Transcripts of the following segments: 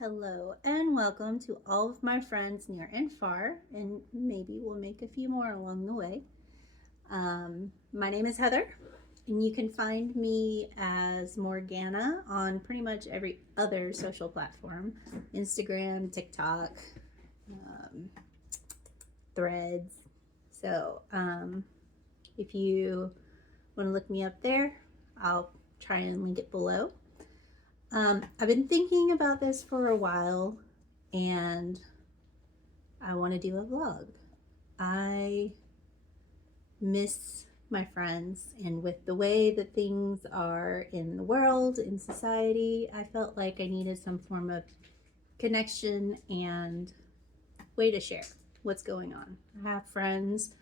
Hello and welcome to all of my friends near and far, and maybe we'll make a few more along the way. My name is Heather, and you can find me as Morgana on pretty much every other social platform: Instagram, TikTok, um, Threads. So if you want to look me up there, I'll try and link it below. I've been thinking about this for a while and I want to do a vlog. I miss my friends, and with the way that things are in the world, in society, I felt like I needed some form of connection and way to share what's going on. I have friends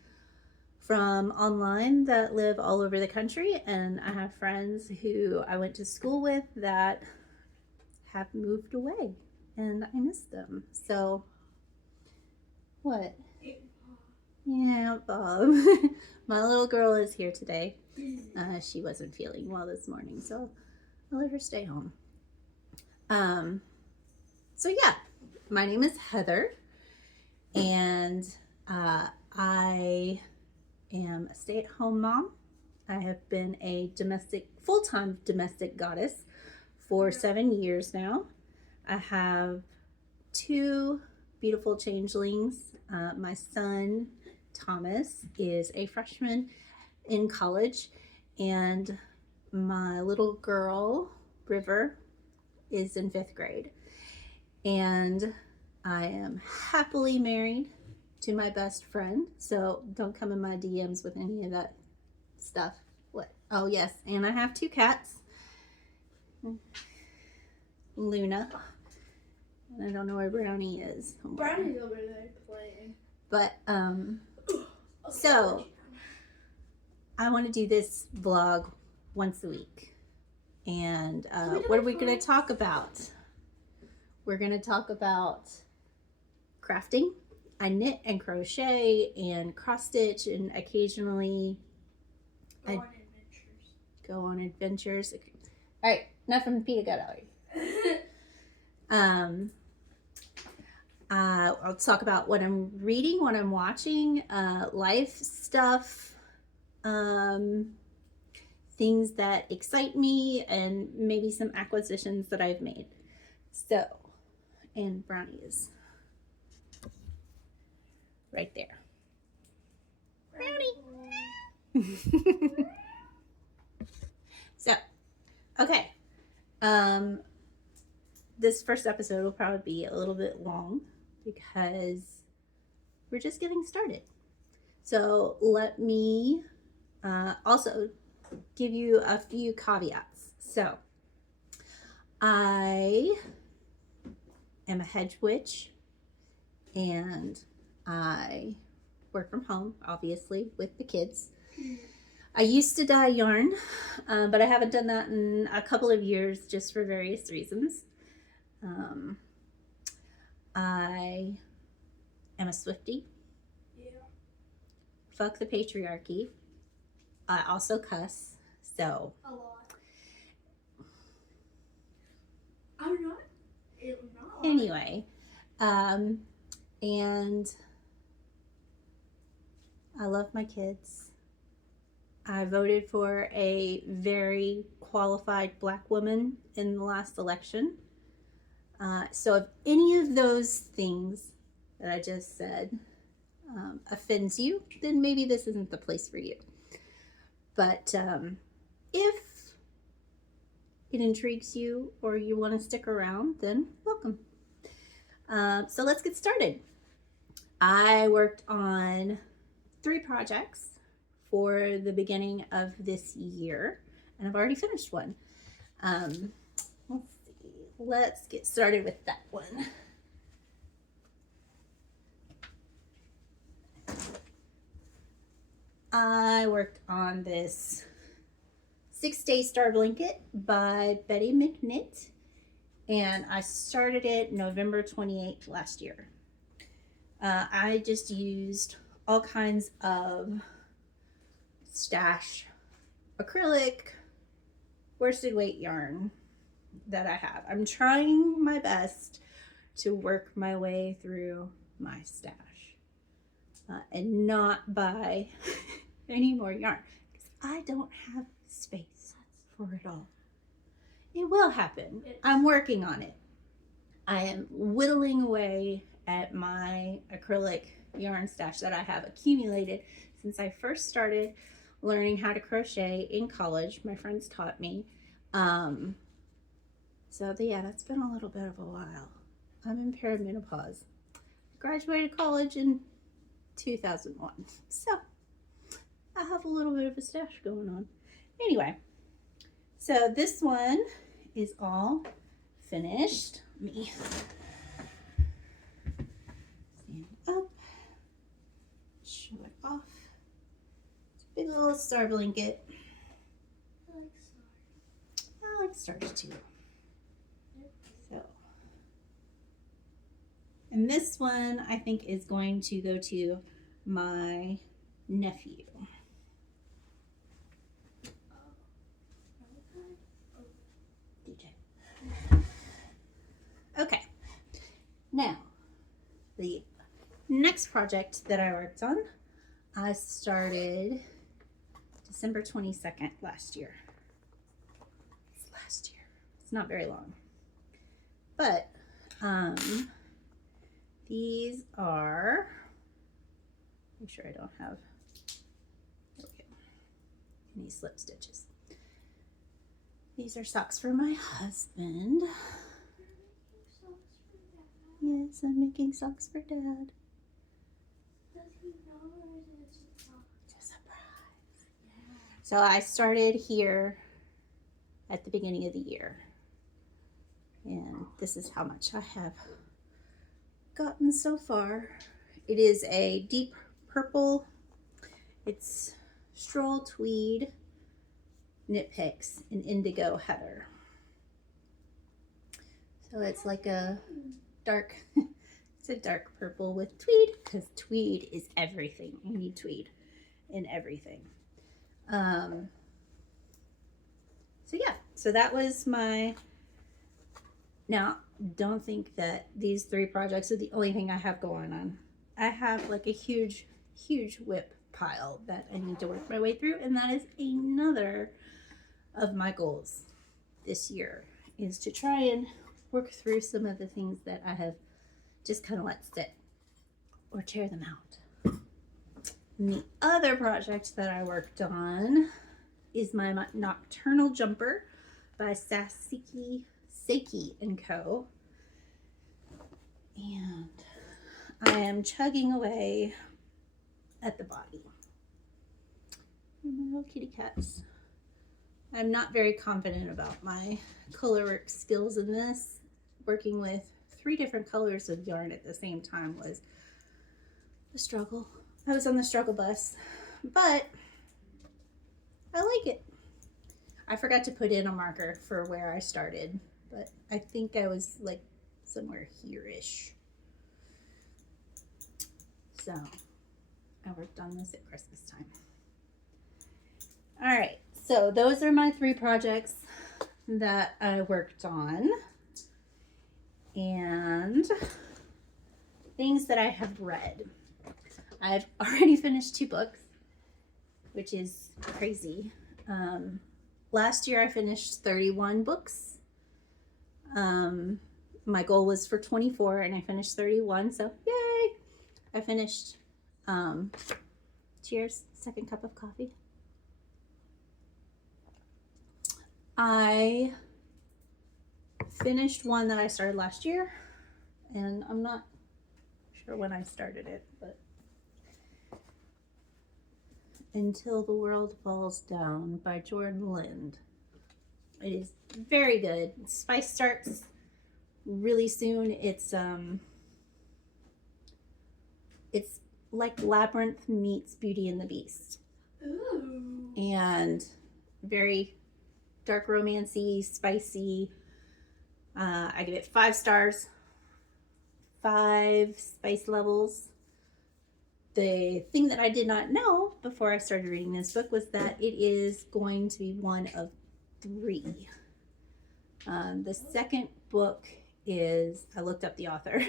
from online that live all over the country, and I have friends who I went to school with that have moved away and I miss them. So, what? Yeah, Bob. My little girl is here today. She wasn't feeling well this morning, so I'll let her stay home. Um, so yeah, my name is Heather, and I am a stay-at-home mom. I have been a full-time domestic goddess for 7 years now. I have two beautiful changelings. My son, Thomas, is a freshman in college, and my little girl, River, is in 5th grade. And I am happily married to my best friend, so don't come in my DMs with any of that stuff. What? Oh, yes, and I have 2 cats. Luna. I don't know where Brownie is. Brownie's over there playing. But so I want to do this vlog once a week. And what are we going to talk about? We're going to talk about crafting. I knit and crochet and cross stitch, and occasionally go on adventures. All right, enough from the peanut gallery. I'll talk about what I'm reading, what I'm watching, life stuff, things that excite me, and maybe some acquisitions that I've made. So, and Brownie is right there. Brownie! So, okay. This first episode will probably be a little bit long because we're just getting started. So let me also give you a few caveats. So I am a hedge witch, and I work from home, obviously, with the kids. I used to dye yarn, but I haven't done that in a couple of years just for various reasons. I am a Swiftie. Yeah. Fuck the patriarchy. I also cuss, so. A lot. I'm not. Anyway, and I love my kids. I voted for a very qualified Black woman in the last election. So if any of those things that I just said offends you, then maybe this isn't the place for you. But if it intrigues you or you want to stick around, then welcome. So let's get started. I worked on 3 projects for the beginning of this year, and I've already finished one. Let's get started with that one. I worked on this 6-Day Star Blanket by Betty McKnit, and I started it November 28th last year. I just used all kinds of stash acrylic, worsted weight yarn that I have. I'm trying my best to work my way through my stash and not buy any more yarn because I don't have space for it all. It will happen. I'm working on it. I am whittling away at my acrylic yarn stash that I have accumulated since I first started learning how to crochet in college. My friends taught me. So yeah, that's been a little bit of a while. I'm in perimenopause. Graduated college in 2001. So I have a little bit of a stash going on. Anyway, so this one is all finished. Let me stand up, show it off. It's a big little star blanket. I like stars too. So, and this one I think is going to go to my nephew. Okay, now the next project that I worked on, I started December 22nd last year. It's last year. It's not very long. But these are, make sure I don't have any slip stitches. These are socks for my husband. Yes, I'm making socks for Dad. Does he know or is it It's a surprise. Yeah. So I started here at the beginning of the year. And this is how much I have gotten so far. It is a deep purple. It's stroll tweed knit picks in indigo heather. So it's like a dark, it's a dark purple with tweed because tweed is everything. You need tweed in everything. So yeah, so that was my, now don't think that these 3 projects are the only thing I have going on. I have like a huge whip pile that I need to work my way through, and that is another of my goals this year, is to try and work through some of the things that I have just kind of let sit or tear them out. And the other project that I worked on is my nocturnal jumper by Saki & Co. And I am chugging away at the body. And my little kitty cats. I'm not very confident about my color work skills in this. Working with 3 different colors of yarn at the same time was a struggle. I was on the struggle bus, but I like it. I forgot to put in a marker for where I started, but I think I was like somewhere here-ish. So I worked on this at Christmas time. All right, so those are my 3 projects that I worked on. And things that I have read. I've already finished 2 books, which is crazy. Last year I finished 31 books. My goal was for 24 and I finished 31, so yay! I finished, cheers, second cup of coffee. I finished one that I started last year, and I'm not sure when I started it, but Until the World Falls Down by Jordan Lind. It is very good. Spice starts really soon. It's like Labyrinth meets Beauty and the Beast. Ooh. And very dark romancy, spicy. I give it 5 stars, 5 spice levels. The thing that I did not know before I started reading this book was that it is going to be one of 3. The second book is, I looked up the author.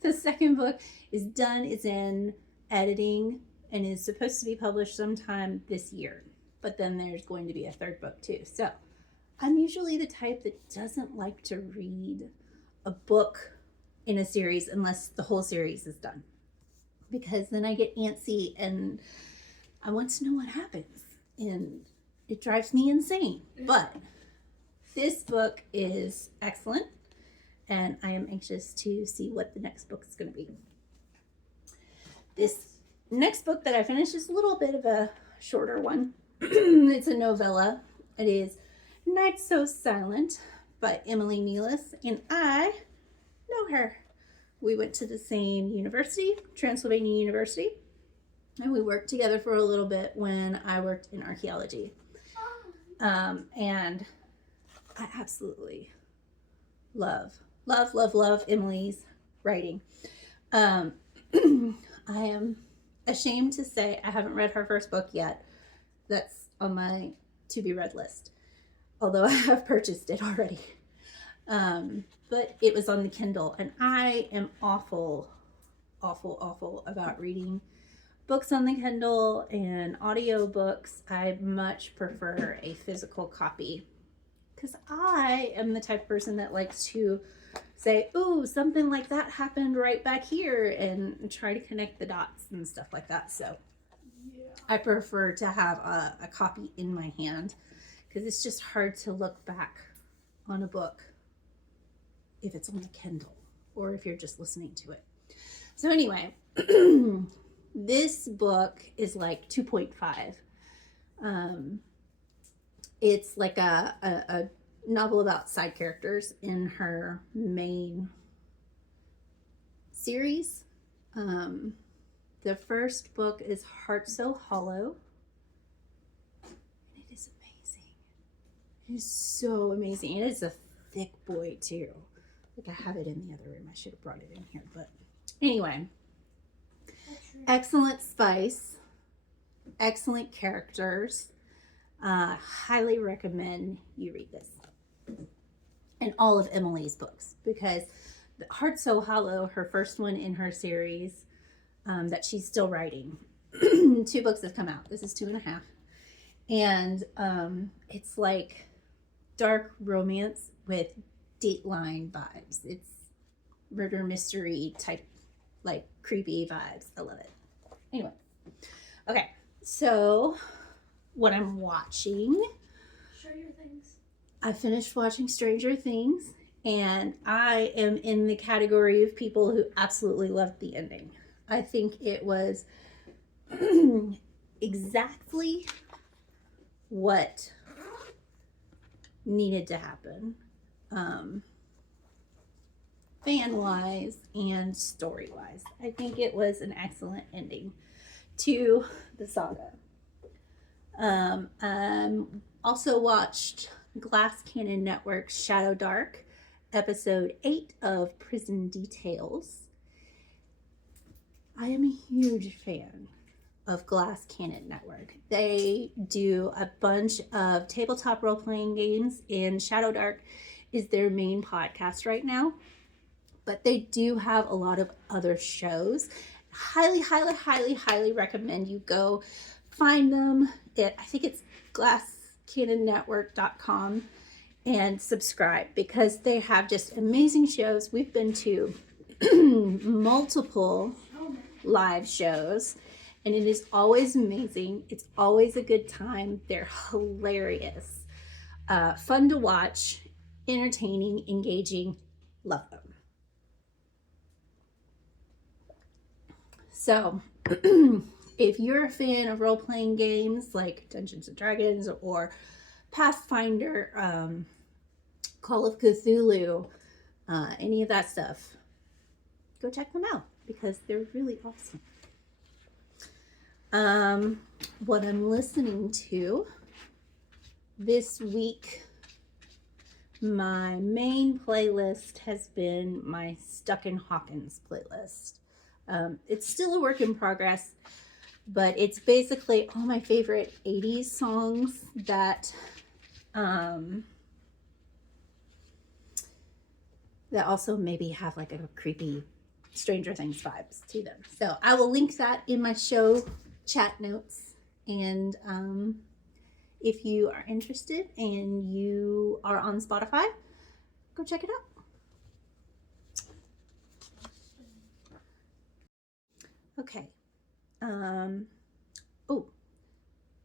The second book is done. It's in editing and is supposed to be published sometime this year. But then there's going to be a third book too. So I'm usually the type that doesn't like to read a book in a series unless the whole series is done. Because then I get antsy and I want to know what happens. And it drives me insane. But this book is excellent. And I am anxious to see what the next book is going to be. This next book that I finished is a little bit of a shorter one. It's a novella. It is Night So Silent by Emily Nealis, and I know her. We went to the same university, Transylvania University, and we worked together for a little bit when I worked in archaeology. And I absolutely love Emily's writing. I am ashamed to say I haven't read her first book yet. That's on my to-be-read list, although I have purchased it already. But it was on the Kindle, and I am awful about reading books on the Kindle and audiobooks. I much prefer a physical copy because I am the type of person that likes to say, ooh, something like that happened right back here, and try to connect the dots and stuff like that. So I prefer to have a copy in my hand because it's just hard to look back on a book if it's on a Kindle or if you're just listening to it. So anyway, this book is like 2.5. It's like a novel about side characters in her main series. The first book is Heart So Hollow. And it is amazing. It is so amazing. It is a thick boy too. Like I have it in the other room. I should have brought it in here. But anyway, excellent spice. Excellent characters. Highly recommend you read this. And all of Emily's books. Because Heart So Hollow, her first one in her series, that she's still writing. 2 books have come out. This is 2.5. And it's like dark romance with Dateline vibes. It's murder mystery type, like creepy vibes. I love it. Anyway. Okay. So what I'm watching. Stranger Things. I finished watching Stranger Things. And I am in the category of people who absolutely loved the ending. I think it was exactly what needed to happen, fan-wise and story-wise. I think it was an excellent ending to the saga. Also watched Glass Cannon Network's Shadow Dark, episode 8 of Prison Details. I am a huge fan of Glass Cannon Network. They do a bunch of tabletop role-playing games, and Shadow Dark is their main podcast right now. But they do have a lot of other shows. Highly recommend you go find them. I think it's glasscannonnetwork.com and subscribe because they have just amazing shows. We've been to multiple live shows, and it is always amazing. It's always a good time. They're hilarious, fun to watch, entertaining, engaging. Love them. So if you're a fan of role-playing games like Dungeons and Dragons or Pathfinder, Call of Cthulhu, any of that stuff, go check them out because they're really awesome. What I'm listening to this week, my main playlist has been my Stuck in Hawkins playlist. It's still a work in progress, but it's basically all my favorite 80s songs that that also maybe have like a creepy Stranger Things vibes to them. So I will link that in my show chat notes. And if you are interested and you are on Spotify, go check it out. Okay. Oh,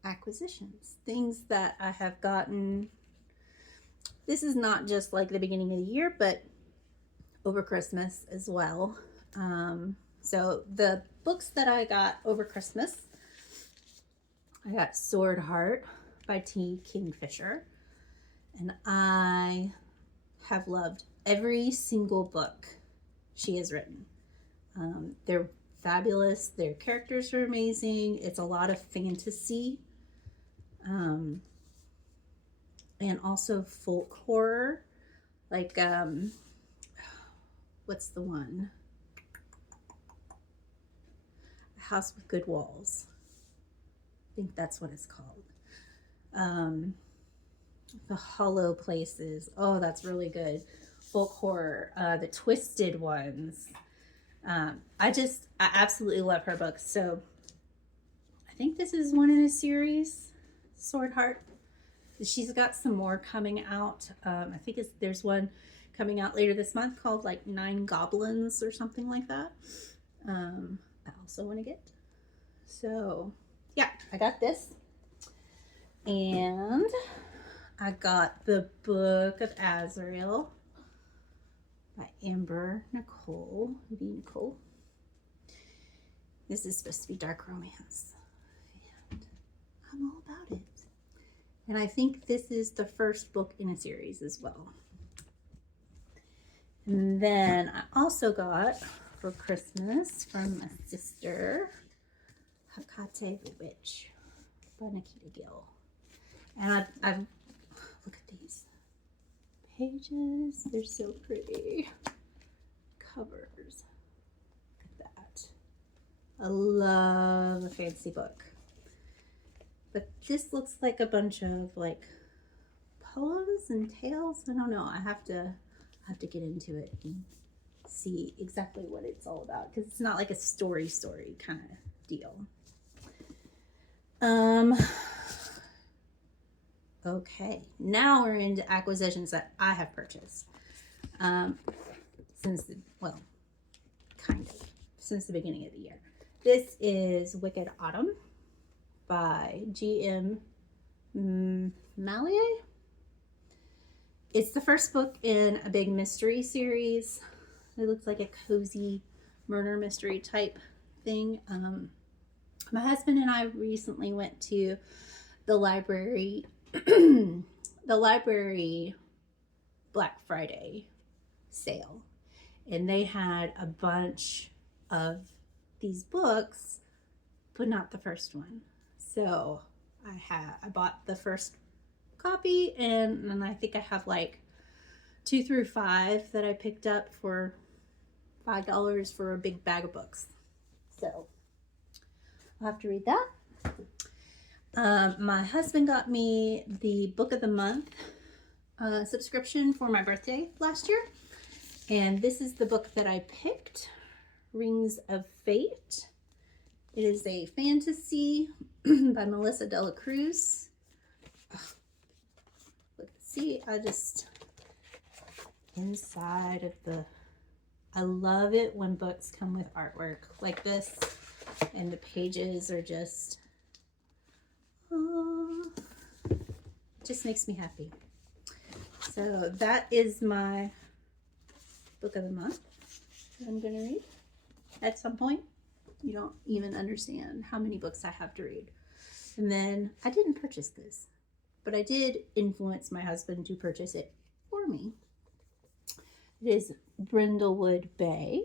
acquisitions. Things that I have gotten. This is not just like the beginning of the year, but over Christmas as well. So the books that I got over Christmas, I got Sword Heart by T. Kingfisher. And I have loved every single book she has written. They're fabulous. Their characters are amazing. It's a lot of fantasy. And also folk horror. Like, what's the one? A House with Good Walls. I think that's what it's called. The Hollow Places. Oh, that's really good. Folk horror. The Twisted Ones. I absolutely love her books. So I think this is one in a series, Sword Heart. She's got some more coming out. I think there's one coming out later this month called like 9 Goblins or something like that. I also want to get. So yeah, I got this. And I got the Book of Azrael by Amber Nicole. This is supposed to be dark romance. And I'm all about it. And I think this is the first book in a series as well. And then I also got for Christmas from my sister, Hakate the Witch by Nikita Gill. And I've look at these pages. They're so pretty. Covers. Look at that. I love a fancy book. But this looks like a bunch of like poems and tales. I don't know. I have to get into it and see exactly what it's all about, because it's not like a story kind of deal. Okay, now we're into acquisitions that I have purchased since the beginning of the year. This is Wicked Autumn by G.M. Mallier. It's the first book in a big mystery series. It looks like a cozy murder mystery type thing. My husband and I recently went to the library Black Friday sale, and they had a bunch of these books, but not the first one. So I bought the first copy, and I think I have like 2 through 5 that I picked up for $5 for a big bag of books. So I'll have to read that. My husband got me the Book of the Month subscription for my birthday last year, and this is the book that I picked, Rings of Fate. It is a fantasy by Melissa de la Cruz. Inside of I love it when books come with artwork like this, and the pages are just makes me happy. So that is my Book of the Month that I'm going to read at some point. You don't even understand how many books I have to read. And then I didn't purchase this, but I did influence my husband to purchase it for me. It is Brindlewood Bay.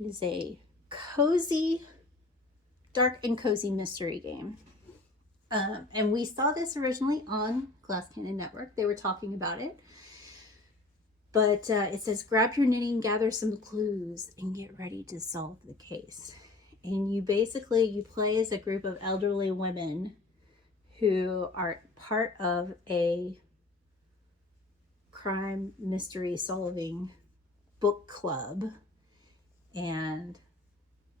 It is a dark and cozy mystery game. And we saw this originally on Glass Cannon Network. They were talking about it. But it says, grab your knitting, gather some clues, and get ready to solve the case. And you play as a group of elderly women who are part of a crime mystery solving book club, and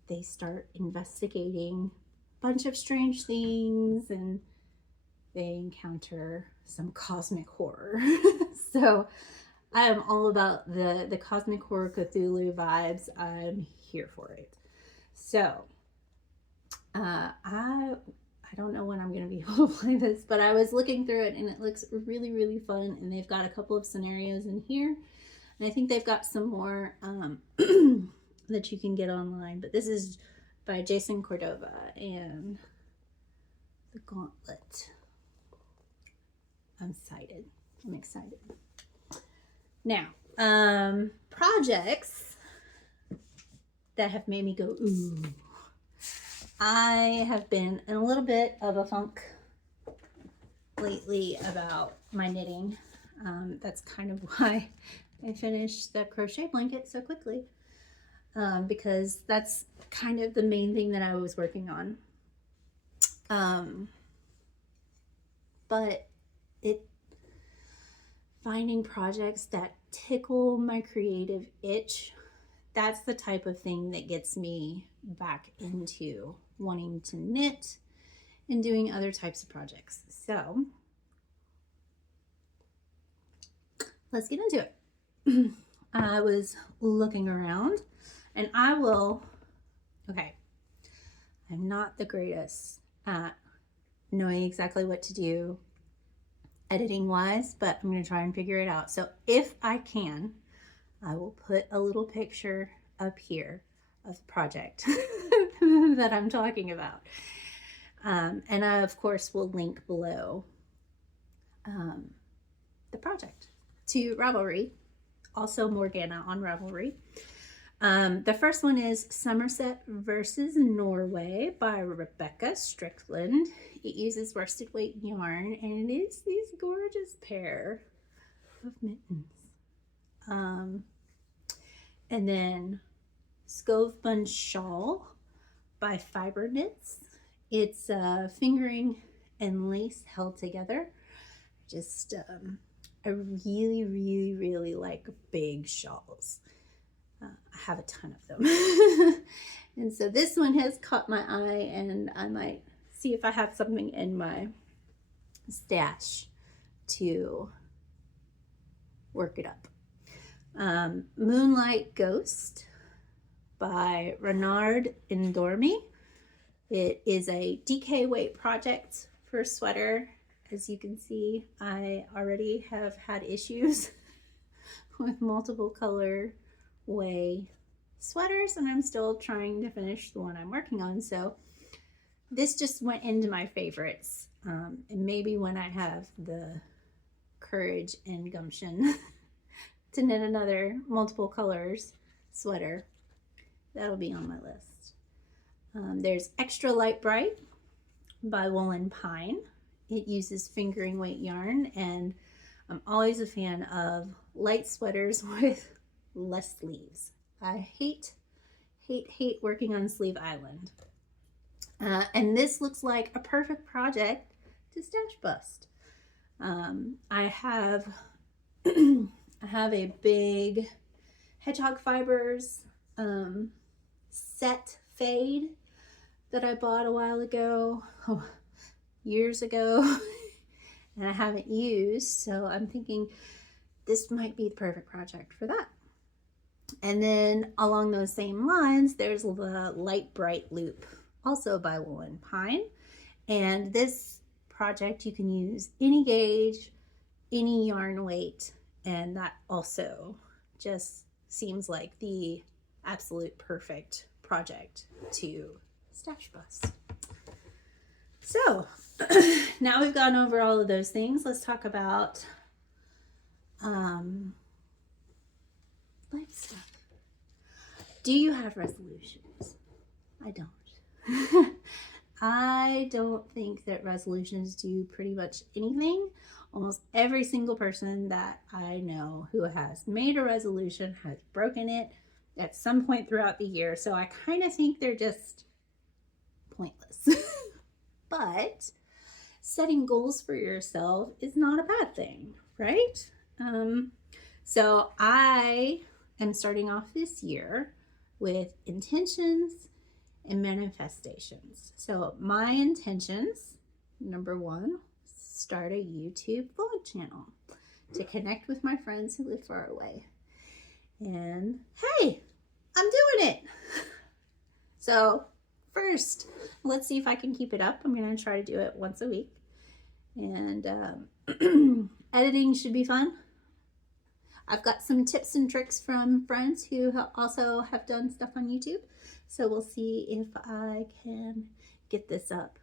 they start investigating a bunch of strange things, and they encounter some cosmic horror. So I am all about the cosmic horror Cthulhu vibes. I'm here for it. So I don't know when I'm going to be able to play this, but I was looking through it and it looks really, really fun. And they've got a couple of scenarios in here. And I think they've got some more that you can get online. But this is by Jason Cordova and The Gauntlet. I'm excited. Now, projects that have made me go, ooh. I have been in a little bit of a funk lately about my knitting. That's kind of why I finished the crochet blanket so quickly, because that's kind of the main thing that I was working on. But finding projects that tickle my creative itch, that's the type of thing that gets me back into wanting to knit and doing other types of projects. So let's get into it. I was looking around and I'm not the greatest at knowing exactly what to do editing wise, but I'm going to try and figure it out. So if I can, I will put a little picture up here of the project that I'm talking about. And I, of course, will link below the project to Ravelry, also Morgana on Ravelry. The first one is Somerset versus Norway by Rebecca Strickland. It uses worsted weight yarn, and it is this gorgeous pair of mittens. And then Scovebun Shawl by Fiber Knits. It's fingering and lace held together. Just I really, really, really like big shawls. I have a ton of them. And so this one has caught my eye, and I might see if I have something in my stash to work it up. Moonlight Ghost by Renard Indormi. It is a DK weight project for a sweater. As you can see, I already have had issues with multiple color way sweaters, and I'm still trying to finish the one I'm working on. So this just went into my favorites. And maybe when I have the courage and gumption to knit another multiple colors sweater, that'll be on my list. There's Extra Light Bright by Woolen Pine. It uses fingering weight yarn, and I'm always a fan of light sweaters with less sleeves. I hate working on Sleeve Island. And this looks like a perfect project to stash bust. I have a big Hedgehog Fibers set fade that I bought a while ago, years ago, and I haven't used, so I'm thinking this might be the perfect project for that. And then along those same lines, there's the Light Bright Loop, also by Woolen Pine. And this project, you can use any gauge, any yarn weight, and that also just seems like the absolute perfect project to stash bust. So now we've gone over all of those things, let's talk about life stuff. Do you have resolutions? I don't. I don't think that resolutions do pretty much anything. Almost every single person that I know who has made a resolution has broken it at some point throughout the year. So I kind of think they're just pointless. But setting goals for yourself is not a bad thing, right? So I am starting off this year with intentions and manifestations. So my intentions, number one, start a YouTube vlog channel to connect with my friends who live far away. And hey, I'm doing it. So first, let's see if I can keep it up. I'm going to try to do it once a week. And editing should be fun. I've got some tips and tricks from friends who also have done stuff on YouTube. So we'll see if I can get this up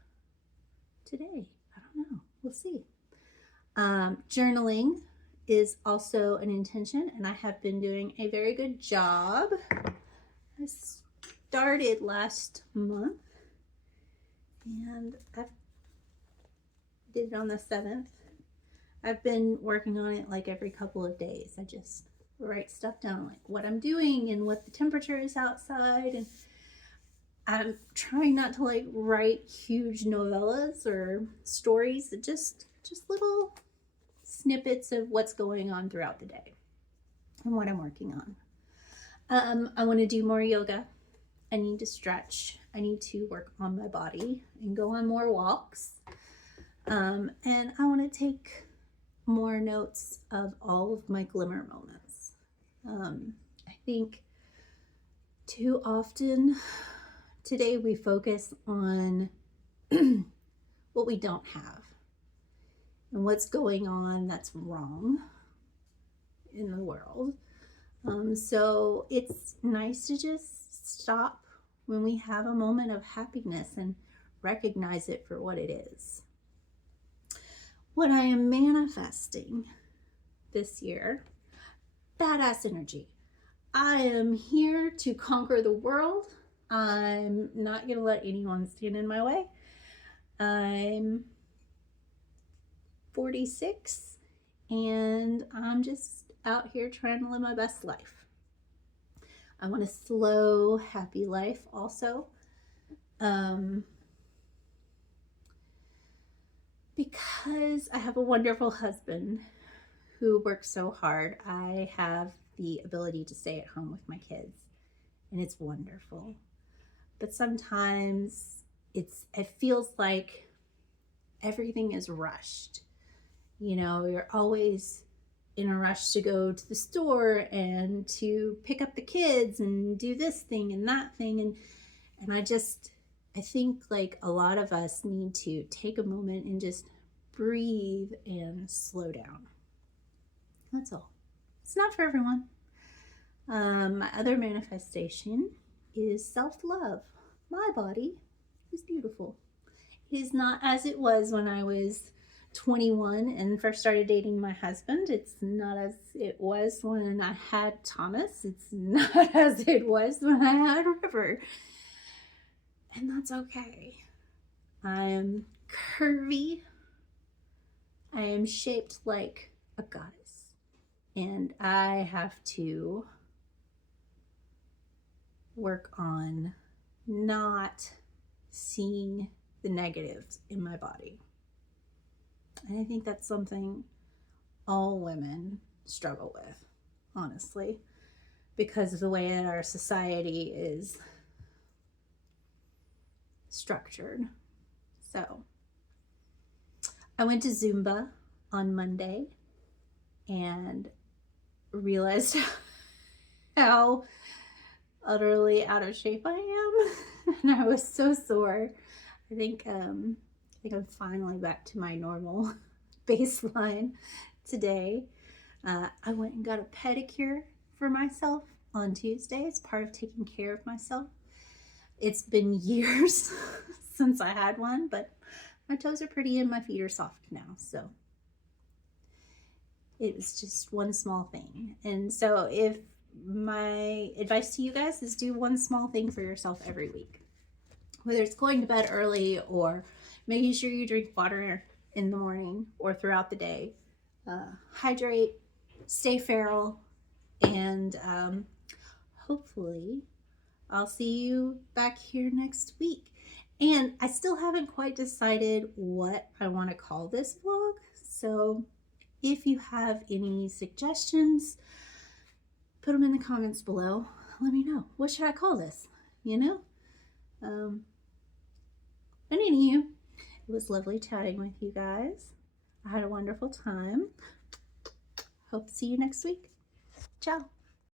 today. I don't know. We'll see. Journaling is also an intention, and I have been doing a very good job. I started last month, and I did it on the 7th. I've been working on it like every couple of days. I just write stuff down, like what I'm doing and what the temperature is outside. And I'm trying not to like write huge novellas or stories, just little snippets of what's going on throughout the day and what I'm working on. I want to do more yoga. I need to stretch. I need to work on my body and go on more walks. And I want to take more notes of all of my glimmer moments. I think too often today we focus on what we don't have and what's going on that's wrong in the world. So it's nice to just stop when we have a moment of happiness and recognize it for what it is. What I am manifesting this year, badass energy. I am here to conquer the world. I'm not going to let anyone stand in my way. I'm 46 and I'm just out here trying to live my best life. I want a slow, happy life also. Because I have a wonderful husband who works so hard, I have the ability to stay at home with my kids, and it's wonderful. But sometimes it feels like everything is rushed. You know, you're always in a rush to go to the store and to pick up the kids and do this thing and that thing. And I think like a lot of us need to take a moment and just breathe and slow down. That's all. It's not for everyone. My other manifestation is self-love. My body is beautiful. It is not as it was when I was 21 and first started dating my husband. It's not as it was when I had Thomas. It's not as it was when I had River. And that's okay. I am curvy. I am shaped like a goddess. And I have to work on not seeing the negatives in my body. And I think that's something all women struggle with, honestly, because of the way that our society is structured. So I went to Zumba on Monday and realized how utterly out of shape I am. And I was so sore. I think I'm finally back to my normal baseline today. I went and got a pedicure for myself on Tuesday as part of taking care of myself. It's been years since I had one, but my toes are pretty and my feet are soft now. So it was just one small thing. And so if my advice to you guys is do one small thing for yourself every week, whether it's going to bed early or making sure you drink water in the morning or throughout the day. Hydrate, stay feral, and hopefully I'll see you back here next week. And I still haven't quite decided what I want to call this vlog. So If you have any suggestions, put them in the comments below. Let me know. What should I call this? You know? But anywho, it was lovely chatting with you guys. I had a wonderful time. Hope to see you next week. Ciao.